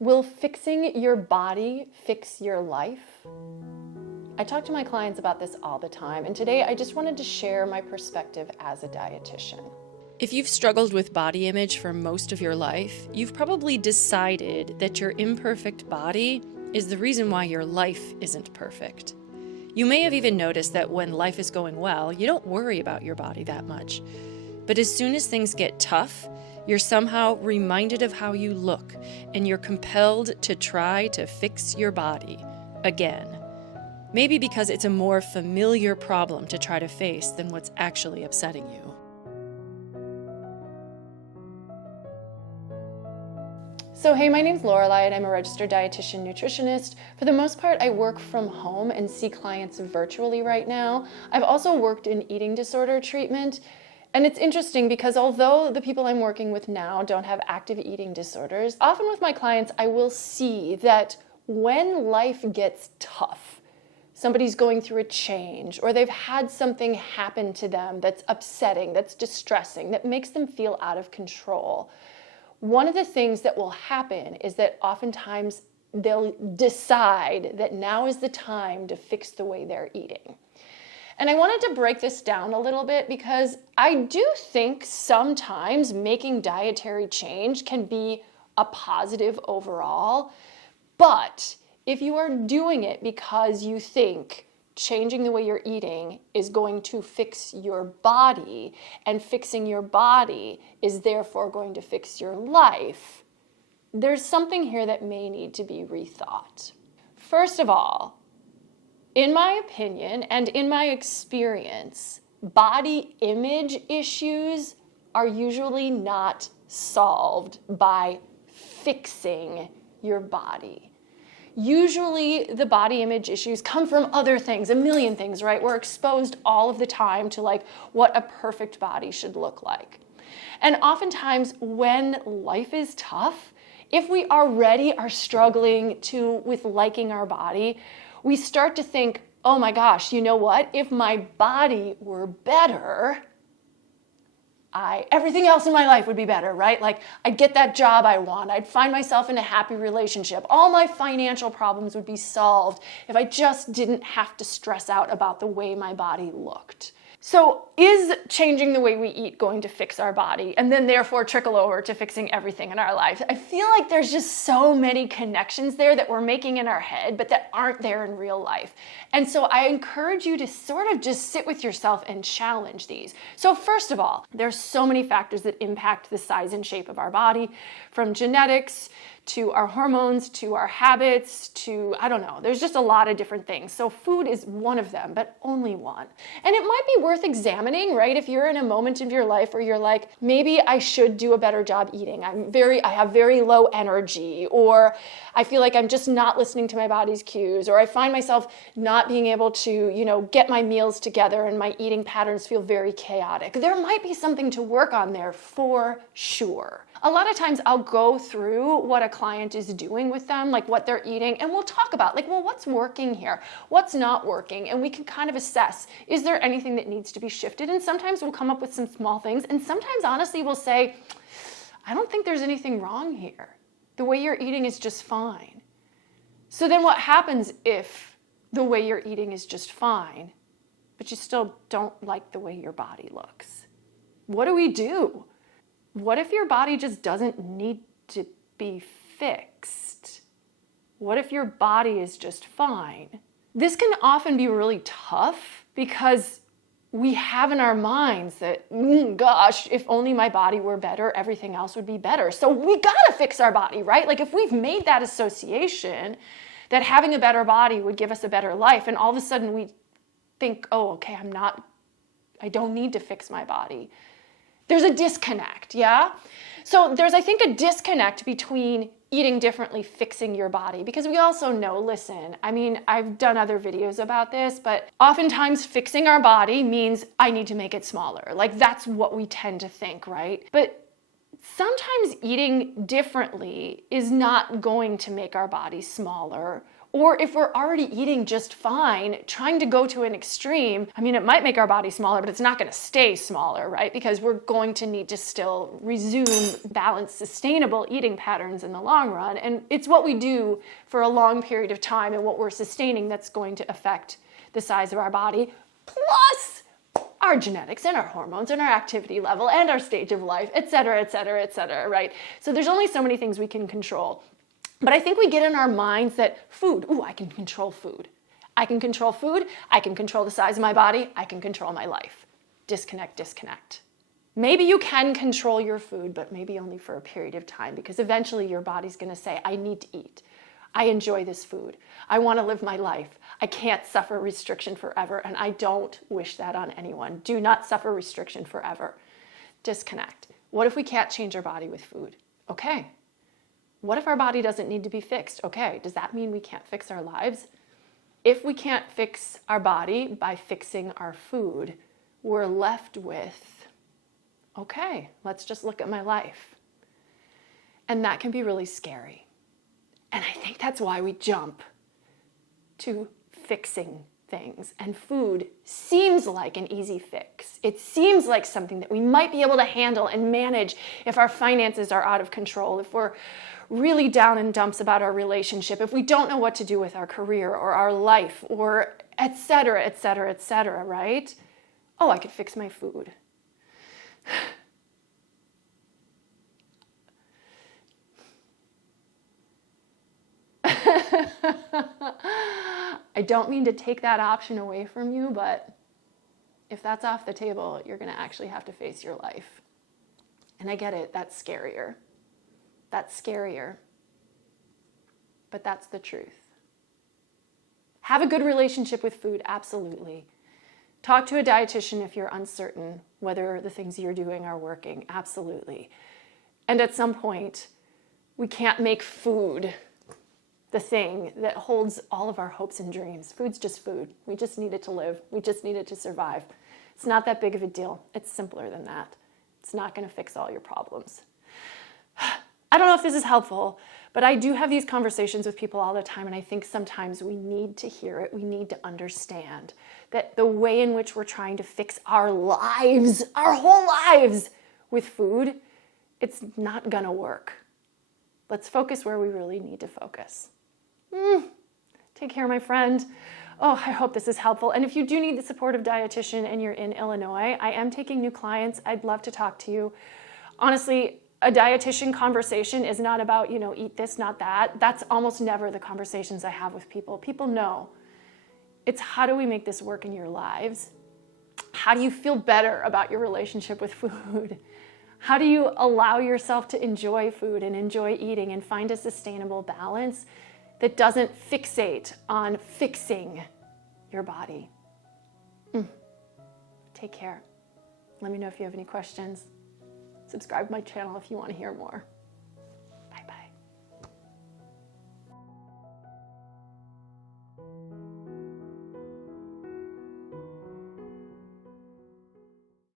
Will fixing your body fix your life? I talk to my clients about this all the time, and today I just wanted to share my perspective as a dietitian. If you've struggled with body image for most of your life, you've probably decided that your imperfect body is the reason why your life isn't perfect. You may have even noticed that when life is going well, you don't worry about your body that much. But as soon as things get tough, you're somehow reminded of how you look, and you're compelled to try to fix your body again. Maybe because it's a more familiar problem to try to face than what's actually upsetting you. So hey, my name's Lorelei and I'm a registered dietitian nutritionist. For the most part, I work from home and see clients virtually right now. I've also worked in eating disorder treatment. And it's interesting because although the people I'm working with now don't have active eating disorders, often with my clients, I will see that when life gets tough, somebody's going through a change, or they've had something happen to them that's upsetting, that's distressing, that makes them feel out of control. One of the things that will happen is that oftentimes they'll decide that now is the time to fix the way they're eating. And I wanted to break this down a little bit because I do think sometimes making dietary change can be a positive overall. But if you are doing it because you think changing the way you're eating is going to fix your body, and fixing your body is therefore going to fix your life, there's something here that may need to be rethought. First of all, in my opinion and in my experience, body image issues are usually not solved by fixing your body. Usually the body image issues come from other things, a million things, right? We're exposed all of the time to like what a perfect body should look like. And oftentimes when life is tough, if we already are struggling with liking our body, we start to think, oh my gosh, you know what? If my body were better, everything else in my life would be better, right? Like I'd get that job I want. I'd find myself in a happy relationship. All my financial problems would be solved if I just didn't have to stress out about the way my body looked. So is changing the way we eat going to fix our body and then therefore trickle over to fixing everything in our life? I feel like there's just so many connections there that we're making in our head, but that aren't there in real life. And so I encourage you to sort of just sit with yourself and challenge these. So first of all, there's so many factors that impact the size and shape of our body, from genetics to our hormones, to our habits, to, I don't know, there's just a lot of different things. So food is one of them, but only one. And it might be worth examining, right? If you're in a moment of your life where you're like, maybe I should do a better job eating. I have very low energy, or I feel like I'm just not listening to my body's cues, or I find myself not being able to, get my meals together and my eating patterns feel very chaotic. There might be something to work on there for sure. A lot of times I'll go through what a client is doing with them, like what they're eating, and we'll talk about like, well, what's working here? What's not working? And we can kind of assess, is there anything that needs to be shifted? And sometimes we'll come up with some small things. And sometimes honestly, we'll say, I don't think there's anything wrong here. The way you're eating is just fine. So then what happens if the way you're eating is just fine, but you still don't like the way your body looks? What do we do? What if your body just doesn't need to be fixed? What if your body is just fine? This can often be really tough because we have in our minds that, gosh, if only my body were better, everything else would be better. So we gotta fix our body, right? Like if we've made that association that having a better body would give us a better life, and all of a sudden we think, oh, okay, I don't need to fix my body. There's a disconnect, yeah? So there's, I think, a disconnect between eating differently, fixing your body, because we also know, listen, I've done other videos about this, but oftentimes fixing our body means I need to make it smaller. Like that's what we tend to think, right? But sometimes eating differently is not going to make our body smaller Or if we're already eating just fine, trying to go to an extreme, I mean, it might make our body smaller, but it's not going to stay smaller, right? Because we're going to need to still resume balanced, sustainable eating patterns in the long run. And it's what we do for a long period of time and what we're sustaining that's going to affect the size of our body, plus our genetics and our hormones and our activity level and our stage of life, et cetera, et cetera, et cetera, right? So there's only so many things we can control. But I think we get in our minds that food, I can control food. I can control food, I can control the size of my body, I can control my life. Disconnect, disconnect. Maybe you can control your food, but maybe only for a period of time, because eventually your body's gonna say, I need to eat. I enjoy this food. I wanna live my life. I can't suffer restriction forever, and I don't wish that on anyone. Do not suffer restriction forever. Disconnect. What if we can't change our body with food? Okay. What if our body doesn't need to be fixed? Okay, does that mean we can't fix our lives? If we can't fix our body by fixing our food, we're left with, okay, let's just look at my life. And that can be really scary. And I think that's why we jump to fixing things. And food seems like an easy fix. It seems like something that we might be able to handle and manage if our finances are out of control, if we're really down in dumps about our relationship, if we don't know what to do with our career or our life or et cetera, et cetera, et cetera, right? Oh, I could fix my food. I don't mean to take that option away from you, but if that's off the table, you're going to actually have to face your life. And I get it, that's scarier. That's scarier. But that's the truth. Have a good relationship with food, absolutely. Talk to a dietitian if you're uncertain whether the things you're doing are working, absolutely. And at some point, we can't make food the thing that holds all of our hopes and dreams. Food's just food. We just need it to live. We just need it to survive. It's not that big of a deal. It's simpler than that. It's not going to fix all your problems. I don't know if this is helpful, but I do have these conversations with people all the time, and I think sometimes we need to hear it. We need to understand that the way in which we're trying to fix our lives, our whole lives with food, it's not gonna work. Let's focus where we really need to focus. Take care, my friend. Oh, I hope this is helpful. And if you do need the support of a dietitian and you're in Illinois, I am taking new clients. I'd love to talk to you. Honestly, a dietitian conversation is not about, eat this, not that. That's almost never the conversations I have with people. People know. It's how do we make this work in your lives? How do you feel better about your relationship with food? How do you allow yourself to enjoy food and enjoy eating and find a sustainable balance that doesn't fixate on fixing your body? Take care. Let me know if you have any questions. Subscribe to my channel if you want to hear more. Bye-bye.